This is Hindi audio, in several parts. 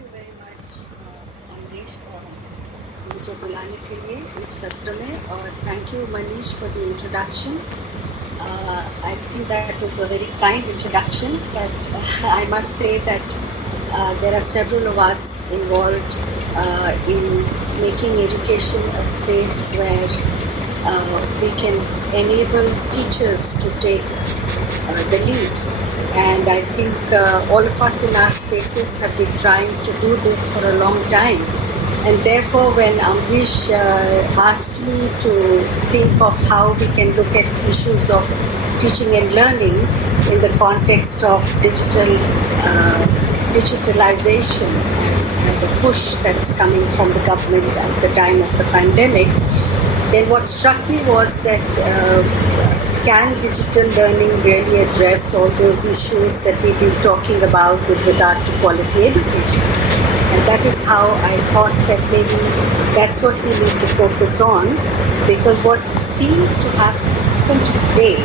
यू वेरी मच अमरीश मुझे बुलाने के लिए इस सत्र में, और thank you Manish for the introduction. I think that was a very kind introduction, but I must say that there are several of us involved in making education a space where we can enable teachers to take the lead. And I think all of us in our spaces have been trying to do this for a long time. And therefore, when Amrish asked me to think of how we can look at issues of teaching and learning in the context of digitalization as a push that's coming from the government at the time of the pandemic, then what struck me was that can digital learning really address all those issues that we've been talking about with regard to quality education? And that is how I thought that maybe that's what we need to focus on, because what seems to happen today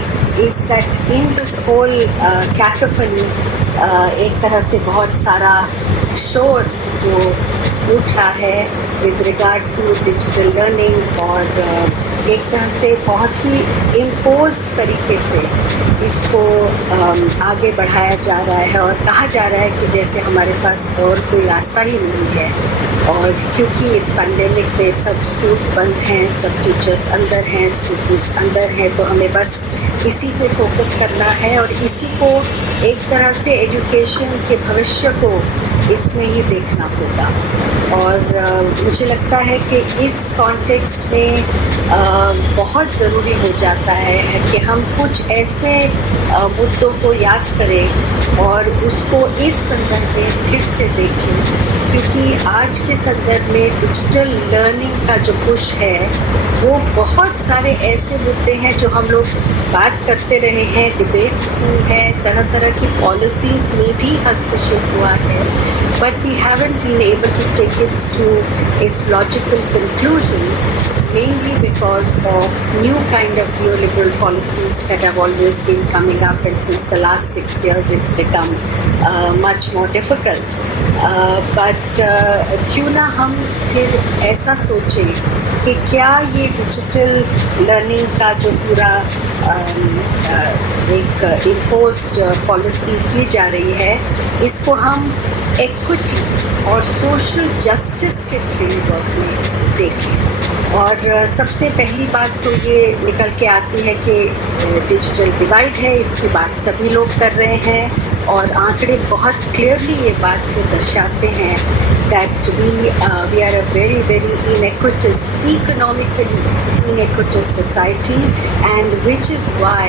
is that in this whole cacophony, एक तरह से बहुत सारा शोर जो उठ रहा है with regard to digital learning, और एक तरह से बहुत ही इम्पोज्ड तरीके से इसको आगे बढ़ाया जा रहा है, और कहा जा रहा है कि जैसे हमारे पास और कोई रास्ता ही नहीं है. और क्योंकि इस पैंडेमिक में सब स्कूल्स बंद हैं, सब टीचर्स अंदर हैं, स्टूडेंट्स अंदर हैं, तो हमें बस इसी पे फोकस करना है और इसी को एक तरह से एजुकेशन के भविष्य को इसमें ही देखना होगा. और मुझे लगता है कि इस कॉन्टेक्स्ट में बहुत ज़रूरी हो जाता है कि हम कुछ ऐसे मुद्दों को याद करें और उसको इस संदर्भ में फिर से देखें, क्योंकि आज के संदर्भ में डिजिटल लर्निंग का जो पुश है वो बहुत सारे ऐसे मुद्दे हैं जो हम लोग बात करते रहे हैं, डिबेट्स हुई हैं, तरह तरह की पॉलिसीज़ में भी हस्तक्षेप हुआ है, but we haven't been able to take it to its logical conclusion, mainly because of new kind of neoliberal policies that have always been coming up, and since the last 6 years it's become much more difficult. But क्यों ना हम फिर ऐसा सोचें कि क्या ये डिजिटल लर्निंग का जो पूरा एक इम्पोज्ड पॉलिसी की जा रही है, इसको हम इक्विटी और सोशल जस्टिस के फ्रेमवर्क में देखें. और सबसे पहली बात तो ये निकल के आती है कि डिजिटल डिवाइड है, इसकी बात सभी लोग कर रहे हैं, और आंकड़े बहुत क्लियरली ये बात को दर्शाते हैं that we are a very inequitous, economically inequitous society, and which is why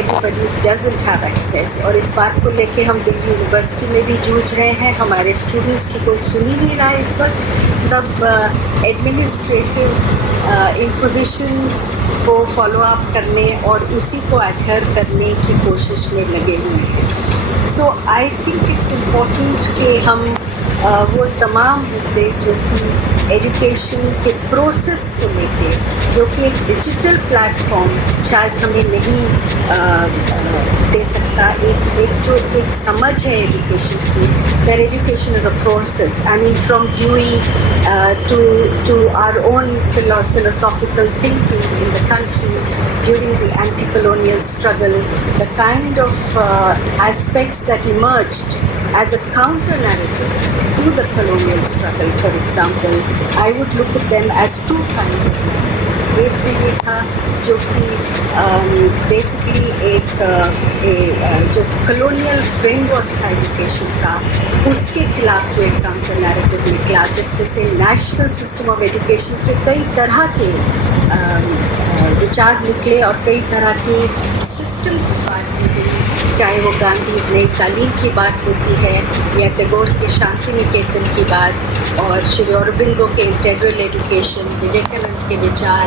everybody doesn't have access. और इस बात को लेके हम दिल्ली यूनिवर्सिटी में भी जूझ रहे हैं. हमारे स्टूडेंट्स की कोई सुन ही नहीं रहा इस वक्त. सब एडमिनिस्ट्रेटिव इम्पोजिशंस को फॉलो अप करने और उसी को एडहर करने की कोशिश में लगे हुए हैं. सो आई थिंक इट्स इम्पोर्टेंट कि हम वो तमाम मुद्दे जो कि एजुकेशन के प्रोसेस को लेके, जो कि एक डिजिटल प्लेटफॉर्म शायद हमें नहीं दे सकता, एक समझ है एजुकेशन की, that education is a process. I mean from Dewey to our own philosophical thinking in the country during the anti-colonial struggle, the kind of aspects that emerged as a counter-narrative to the colonial struggle, for example, I would look at them as two kinds of narratives. एक तो ये था जो कि बेसिकली एक जो कलोनियल फ्रेमवर्क था एजुकेशन का, उसके खिलाफ जो एक काउंटर नैरेटिव निकला, जिसमें से नेशनल सिस्टम ऑफ एजुकेशन के कई तरह के विचार निकले और कई तरह के सिस्टम्स की बात की गई, चाहे वो गांधीज़ नई तालीम की बात होती है या टैगोर के शांति निकेतन की बात और श्री अरबिंदो के इंटेग्रल एजुकेशन, विवेकानंद के विचार.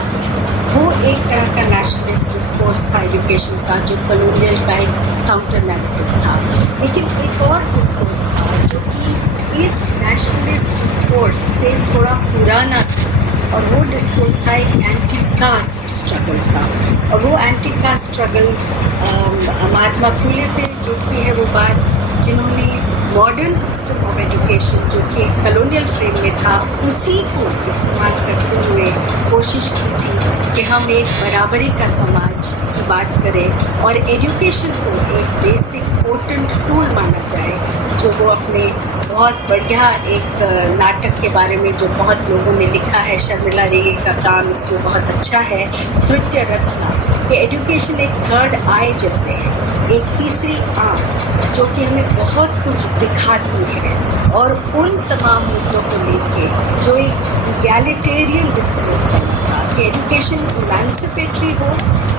वो एक तरह का नेशनलिस्ट डिस्कोर्स था एजुकेशन का, जो कॉलोनियल का एक काउंटर नैरेटिव था. लेकिन एक और डिस्कोर्स था जो कि इस नेशनलिस्ट डिस्कोर्स से थोड़ा पुराना था, और वो डिस्कोर्स था एक एंटी कास्ट स्ट्रगल का. और वो anti cast struggle Mahatma Phule से जुड़ती है वो बात, जिन्होंने मॉडर्न सिस्टम ऑफ एजुकेशन जो कि कॉलोनियल फ्रेम में था, उसी को इस्तेमाल करते हुए कोशिश की थी कि हम एक बराबरी का समाज की बात करें और एजुकेशन को एक बेसिक पोटेंट टूल माना जाए, जो वो अपने बहुत बढ़िया एक नाटक के बारे में जो बहुत लोगों ने लिखा है, शर्मिला रेगे का काम इसमें बहुत अच्छा है, तृतीय रत्न, कि एजुकेशन एक थर्ड आई जैसे है, एक तीसरी आँख जो कि हमें बहुत कुछ दिखाती है और उन तमाम मुद्दों को लेके जो एक इगैलिटेरियन डिस्कोर्स बना था कि एजुकेशन इमांसिपेटरी हो,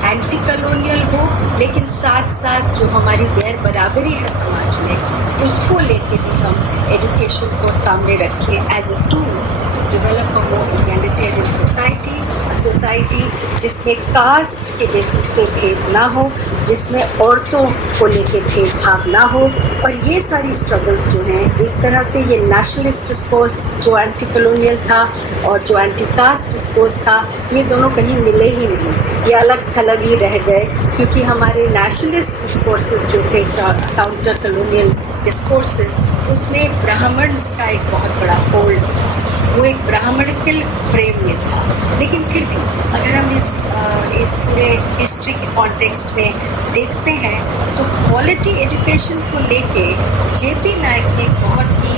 एंटी कॉलोनियल हो, लेकिन साथ साथ जो हमारी गैर बराबरी है समाज में, उसको लेके भी हम एजुकेशन को सामने रखें as a tool to develop a more egalitarian society, a society जिसमें कास्ट के बेसिस पे भेद ना हो, जिसमें औरतों को लेके भेदभाव ना हो। और ये सारी स्ट्रगल्स जो हैं, एक तरह से ये नेशनलिस्ट डिस्कोर्स जो एंटी कॉलोनियल था और जो एंटी कास्ट डिस्कोर्स था, ये दोनों कहीं मिले ही नहीं, ये अलग थलग ही रह गए, क्योंकि हमारे नेशनलिस्ट डिस्कोर्सेस जो थे काउंटर कॉलोनियल डिस्कोर्सेस, उसमें ब्राह्मण्स का एक बहुत बड़ा होल्ड था, वो एक ब्राह्मणिकल फ्रेम में था। लेकिन फिर भी अगर हम इस पूरे हिस्ट्री के कॉन्टेक्स्ट में देखते हैं तो क्वालिटी एजुकेशन को लेके जेपी नायक ने बहुत ही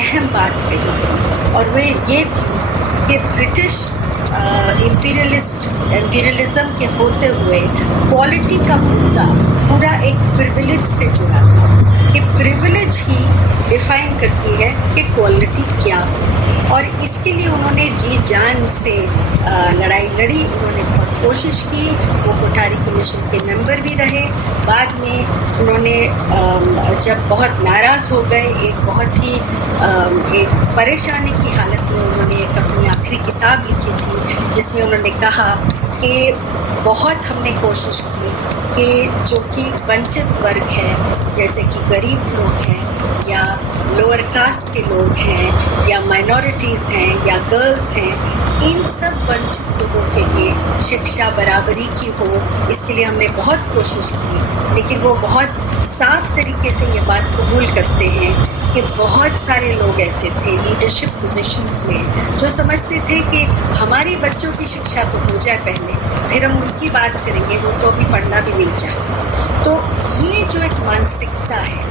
अहम बात कही थी, और वो ये थी कि ब्रिटिश इम्पीरियलिज्म के होते हुए क्वालिटी का मुद्दा पूरा एक प्रिविलेज से जुड़ा था, कि प्रिविलेज ही डिफाइन करती है कि क्वालिटी क्या हो। और इसके लिए उन्होंने जी जान से लड़ाई लड़ी, उन्होंने बहुत कोशिश की, वो कोठारी कमीशन के मेंबर भी रहे। बाद में उन्होंने जब बहुत नाराज़ हो गए, एक बहुत ही एक परेशानी की हालत में उन्होंने एक अपनी आखिरी किताब लिखी थी, जिसमें उन्होंने कहा कि बहुत हमने कोशिश की कि जो कि वंचित वर्ग है, जैसे कि गरीब लोग हैं या लोअर कास्ट के लोग हैं या माइनॉरिटीज़ हैं या गर्ल्स हैं, इन सब वंचित लोगों के लिए शिक्षा बराबरी की हो, इसके लिए हमने बहुत कोशिश की। लेकिन वो बहुत साफ तरीके से ये बात कबूल करते हैं कि बहुत सारे लोग ऐसे थे लीडरशिप पोजीशंस में जो समझते थे कि हमारे बच्चों की शिक्षा तो हो जाए पहले, फिर हम उनकी बात करेंगे, वो तो अभी पढ़ना भी नहीं चाहते। तो ये जो एक मानसिकता है,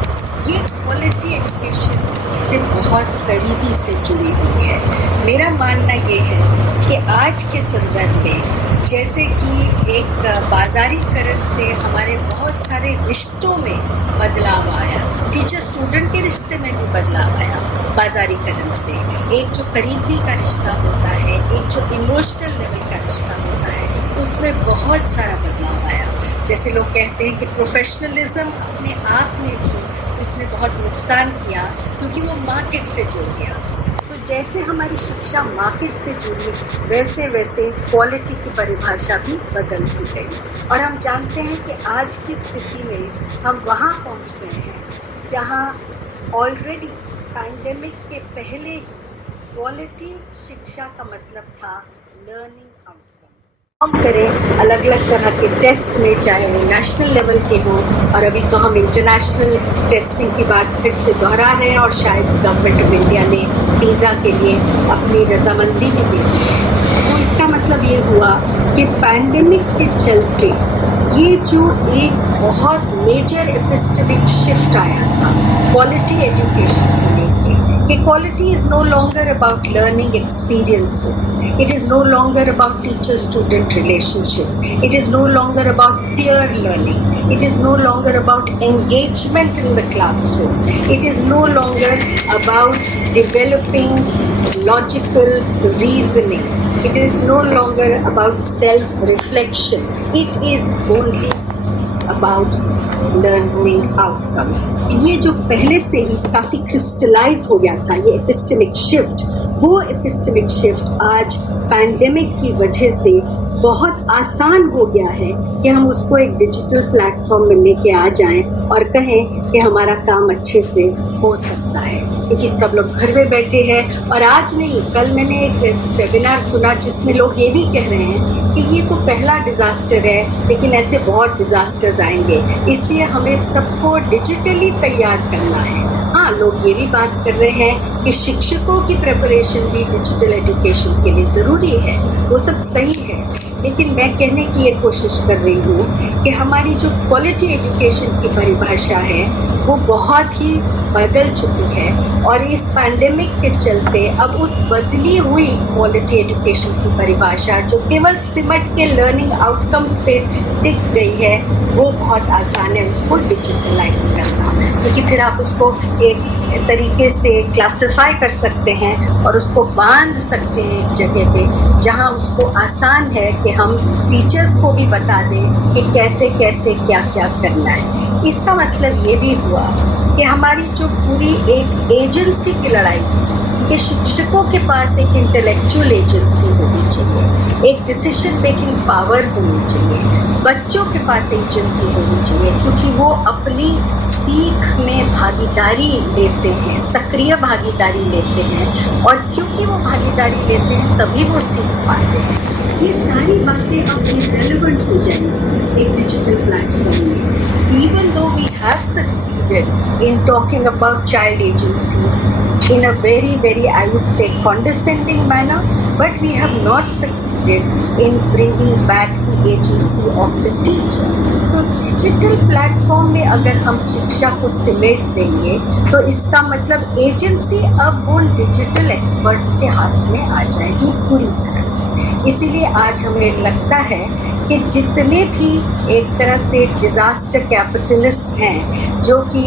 ये क्वालिटी एजुकेशन से बहुत करीबी से जुड़ी हुई है। मेरा मानना ये है कि आज के संदर्भ में जैसे कि एक बाजारीकरण से हमारे बहुत सारे रिश्तों में बदलाव आया, टीचर स्टूडेंट के रिश्ते में भी बदलाव आया बाजारीकरण से। एक जो करीबी का रिश्ता होता है, एक जो इमोशनल लेवल का रिश्ता होता है, उसमें बहुत सारा बदलाव आया। जैसे लोग कहते हैं कि प्रोफेशनलिज्म अपने आप में भी उसने बहुत नुकसान किया, क्योंकि वो मार्केट से जुड़ गया। तो जैसे हमारी शिक्षा मार्केट से जुड़ी, वैसे वैसे क्वालिटी की परिभाषा भी बदलती गई। और हम जानते हैं कि आज की स्थिति में हम वहाँ पहुँच गए हैं जहाँ ऑलरेडी पैंडेमिक के पहले ही क्वालिटी शिक्षा का मतलब था लर्निंग आउटकम्स। हम करें अलग अलग तरह के टेस्ट में, चाहे वो नेशनल लेवल के हों, और अभी तो हम इंटरनेशनल टेस्टिंग की बात फिर से दोहरा रहे हैं, और शायद गवर्नमेंट ऑफ इंडिया ने पिज़्ज़ा के लिए अपनी रजामंदी भी दे दी है। तो इसका मतलब ये हुआ कि पैंडेमिक के चलते ये जो एक बहुत मेजर एपिस्टेमिक शिफ्ट आया था क्वालिटी एजुकेशन को लेके, कि quality is no longer about learning experiences. It is no longer about teacher-student relationship. It is no longer about peer learning. It is no longer about engagement in the classroom. It is no longer about developing logical reasoning. It is no longer about self-reflection. It is only about learning outcomes. ये जो पहले से ही काफ़ी क्रिस्टलाइज हो गया था, ये एपिस्टेमिक शिफ्ट, वो एपिस्टेमिक शिफ्ट आज पैंडेमिक की वजह से बहुत आसान हो गया है कि हम उसको एक डिजिटल प्लेटफॉर्म में लेके आ जाएं और कहें कि हमारा काम अच्छे से हो सकता है, क्योंकि सब लोग घर में बैठे हैं। और आज नहीं, कल मैंने एक वेबिनार सुना जिसमें लोग ये भी कह रहे हैं कि ये तो पहला डिज़ास्टर है, लेकिन ऐसे बहुत डिज़ास्टर्स आएंगे, इसलिए हमें सबको डिजिटली तैयार करना है, हाँ, लोग ये भी बात कर रहे हैं कि शिक्षकों की प्रिपरेशन भी डिजिटल एजुकेशन के लिए ज़रूरी है। वो सब सही है, लेकिन मैं कहने की ये कोशिश कर रही हूँ कि हमारी जो क्वालिटी एजुकेशन की परिभाषा है वो बहुत ही बदल चुकी है, और इस पैंडेमिक के चलते अब उस बदली हुई क्वालिटी एजुकेशन की परिभाषा जो केवल सिमट के लर्निंग आउटकम्स पे टिक गई है, वो बहुत आसान है उसको डिजिटलाइज करना, क्योंकि फिर आप उसको एक तरीके से क्लासिफाई कर सकते हैं और उसको बांध सकते हैं एक जगह पे, जहां उसको आसान है कि हम टीचर्स को भी बता दें कि कैसे कैसे क्या क्या करना है। इसका मतलब ये भी हुआ कि हमारी जो पूरी एक एजेंसी की लड़ाई थी कि शिक्षकों के पास एक इंटेलेक्चुअल एजेंसी होनी चाहिए, एक डिसीजन मेकिंग पावर होनी चाहिए, बच्चों के पास एजेंसी होनी चाहिए, क्योंकि वो अपनी सीख में भागीदारी लेते हैं, सक्रिय भागीदारी लेते हैं, और क्योंकि वो भागीदारी लेते हैं तभी वो सीख पाते हैं। ये सारी बातें अब इररिलेवेंट हो जाएंगी एक डिजिटल प्लेटफॉर्म में। Even though we have succeeded in talking about child agency in a very, I would say, condescending manner, but we have not succeeded in bringing back the agency of the teacher. तो डिजिटल प्लेटफॉर्म में अगर हम शिक्षा को सिमेट देंगे तो इसका मतलब एजेंसी अब उन डिजिटल एक्सपर्ट्स के हाथ में आ जाएगी पूरी तरह से। इसीलिए आज हमें लगता है कि जितने भी एक तरह से डिज़ास्टर कैपिटलिस्ट हैं जो कि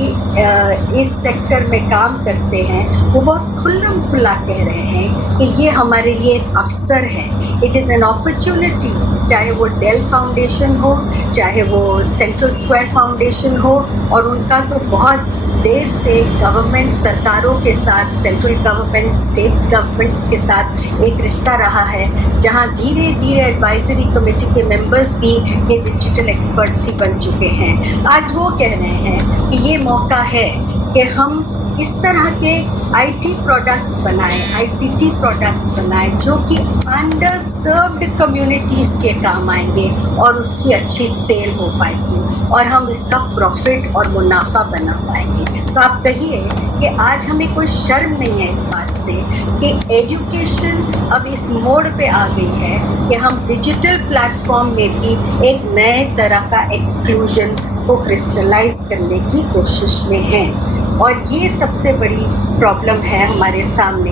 इस सेक्टर में काम करते हैं, वो बहुत खुल्लम खुल्ला कह रहे हैं कि ये हमारे लिए एक अवसर है, इट इज़ एन अपॉर्चुनिटी। चाहे वो डेल फाउंडेशन हो, चाहे वो सेंट्रल स्क्वायर फाउंडेशन हो, और उनका तो बहुत देर से गवर्नमेंट सरकारों के साथ, सेंट्रल गवर्नमेंट, स्टेट गवर्नमेंट्स के साथ एक रिश्ता रहा है, जहां धीरे धीरे एडवाइजरी कमेटी के मेंबर्स भी ये डिजिटल एक्सपर्ट्स ही बन चुके हैं। आज वो कह रहे हैं कि ये मौका है कि हम इस तरह के आईटी प्रोडक्ट्स बनाएं, आईसीटी प्रोडक्ट्स बनाएं जो कि अंडर सर्व्ड कम्युनिटीज़ के काम आएंगे और उसकी अच्छी सेल हो पाएगी और हम इसका प्रॉफिट और मुनाफा बना पाएंगे। तो आप कहिए कि आज हमें कोई शर्म नहीं है इस बात से कि एजुकेशन अब इस मोड़ पे आ गई है कि हम डिजिटल प्लेटफॉर्म में भी एक नए तरह का एक्सक्लूजन को क्रिस्टलाइज करने की कोशिश में हैं, और ये सबसे बड़ी प्रॉब्लम है हमारे सामने,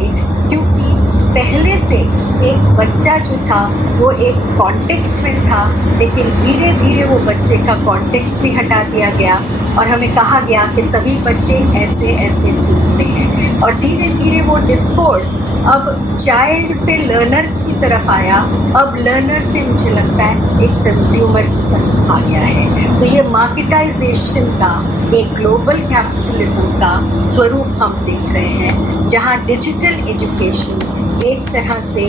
क्योंकि पहले से एक बच्चा जो था वो एक कॉन्टेक्स्ट में था, लेकिन धीरे धीरे वो बच्चे का कॉन्टेक्स्ट भी हटा दिया गया और हमें कहा गया कि सभी बच्चे ऐसे ऐसे सीखते हैं, और धीरे धीरे वो डिस्कोर्स अब चाइल्ड से लर्नर की तरफ आया, अब लर्नर से मुझे लगता है एक कंज्यूमर की तरफ आ गया है। तो ये मार्केटाइजेशन का, एक ग्लोबल कैपिटलिज्म का स्वरूप हम देख रहे हैं, जहाँ डिजिटल एजुकेशन एक तरह से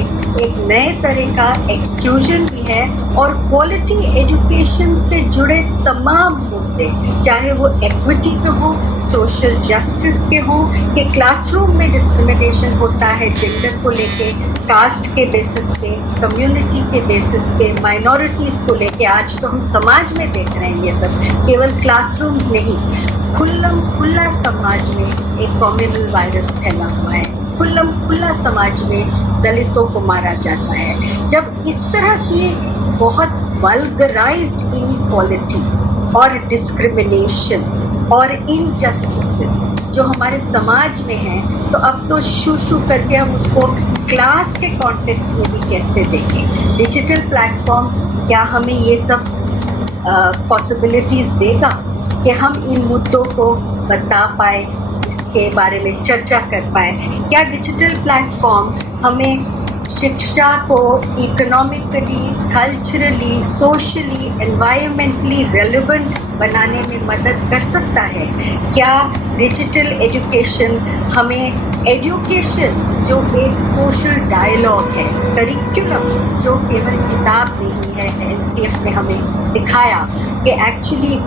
एक नए तरह का एक्सक्लूजन भी है, और क्वालिटी एजुकेशन से जुड़े तमाम मुद्दे, चाहे वो एक्विटी के हो, सोशल जस्टिस के हो, कि क्लासरूम में डिस्क्रिमिनेशन होता है जेंडर को लेके, कास्ट के बेसिस पे, कम्युनिटी के बेसिस पे, माइनॉरिटीज़ को लेके। आज तो हम समाज में देख रहे हैं ये सब, केवल क्लासरूम्स नहीं, खुल्लम खुल्ला समाज में एक कम्युनल वायरस फैला हुआ है, खुल्लम खुल्ला समाज में दलितों को मारा जाता है। जब इस तरह की बहुत वल्गराइज्ड इनइक्वालिटी और डिस्क्रिमिनेशन और इनजस्टिसेस जो हमारे समाज में हैं, तो अब तो शू शू करके हम उसको क्लास के कॉन्टेक्स्ट में भी कैसे देखें। डिजिटल प्लेटफॉर्म क्या हमें ये सब पॉसिबिलिटीज़ देगा कि हम इन मुद्दों को बता पाए, इसके बारे में चर्चा कर पाए? क्या डिजिटल प्लेटफॉर्म हमें शिक्षा को economically, culturally, socially, environmentally relevant बनाने में मदद कर सकता है? क्या डिजिटल एजुकेशन हमें एजुकेशन जो एक सोशल डायलॉग है, करिकुलम जो केवल किताब नहीं है, एनसीएफ ने हमें दिखाया कि एक्चुअली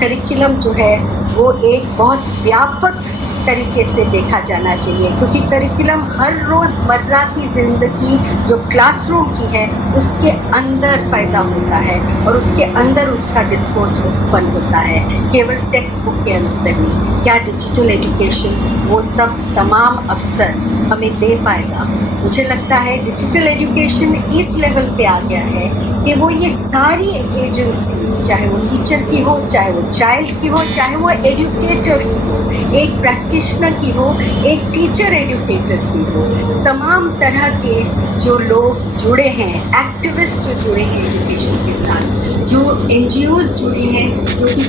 करिकुलम जो है वो एक बहुत व्यापक तरीके से देखा जाना चाहिए, क्योंकि करिकुलम हर रोज़मर्रा की ज़िंदगी जो क्लासरूम की है उसके अंदर पैदा होता है और उसके अंदर उसका डिस्कोर्स उत्पन्न होता है, केवल टेक्स्ट बुक के अंदर नहीं। क्या डिजिटल एजुकेशन वो सब तमाम अवसर हमें दे पाएगा? मुझे लगता है डिजिटल एजुकेशन इस लेवल पे आ गया है कि वो ये सारी एजेंसीज, चाहे वो टीचर की हो, चाहे वो चाइल्ड की हो, चाहे वो एजुकेटर की हो, एक प्रैक्टिशनर की हो, एक टीचर एजुकेटर की हो, तमाम तरह के जो लोग जुड़े हैं, एक्टिविस्ट जो जुड़े हैं एजुकेशन के साथ, जो NGOs जुड़े हैं, जो कि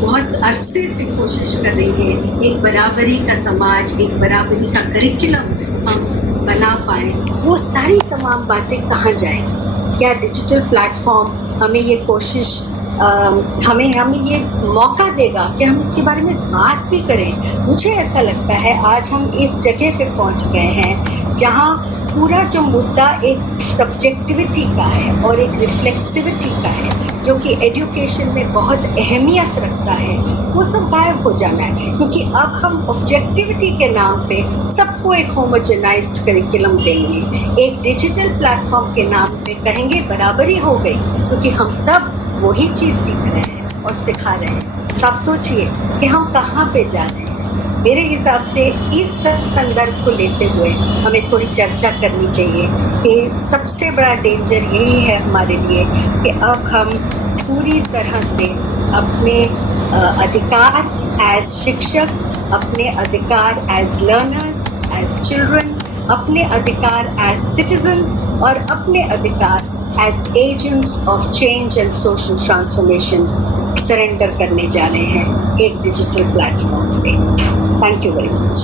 बहुत अरसे से कोशिश कर रही है एक बराबरी का समाज, एक बराबरी का करिकुलम हम बना पाएँ, वो सारी तमाम बातें कहाँ जाएंगी? क्या डिजिटल प्लेटफॉर्म हमें ये कोशिश हमें ये मौका देगा कि हम इसके बारे में बात भी करें? मुझे ऐसा लगता है आज हम इस जगह पे पहुंच गए हैं जहां पूरा जो मुद्दा एक सब्जेक्टिविटी का है और एक रिफ्लेक्सिविटी का है, जो कि एजुकेशन में बहुत अहमियत रखता है, वो सब गायब हो जाना है। क्योंकि अब हम ऑब्जेक्टिविटी के नाम पे सबको एक होमोजेनाइज्ड करिकुलम देंगे, एक डिजिटल प्लेटफॉर्म के नाम पे कहेंगे बराबरी हो गई, क्योंकि हम सब वही चीज़ सीख रहे हैं और सिखा रहे हैं। तो आप सोचिए कि हम कहाँ पे जा रहे हैं। मेरे हिसाब से इस संदर्भ को लेते हुए हमें थोड़ी चर्चा करनी चाहिए कि सबसे बड़ा डेंजर यही है हमारे लिए कि अब हम पूरी तरह से अपने अधिकार एज शिक्षक, अपने अधिकार एज लर्नर्स, एज चिल्ड्रन, अपने अधिकार एज सिटीजन्स और अपने अधिकार as agents of change and social transformation surrender करने जा रहे हैं एक डिजिटल प्लेटफॉर्म पे। Thank you very much.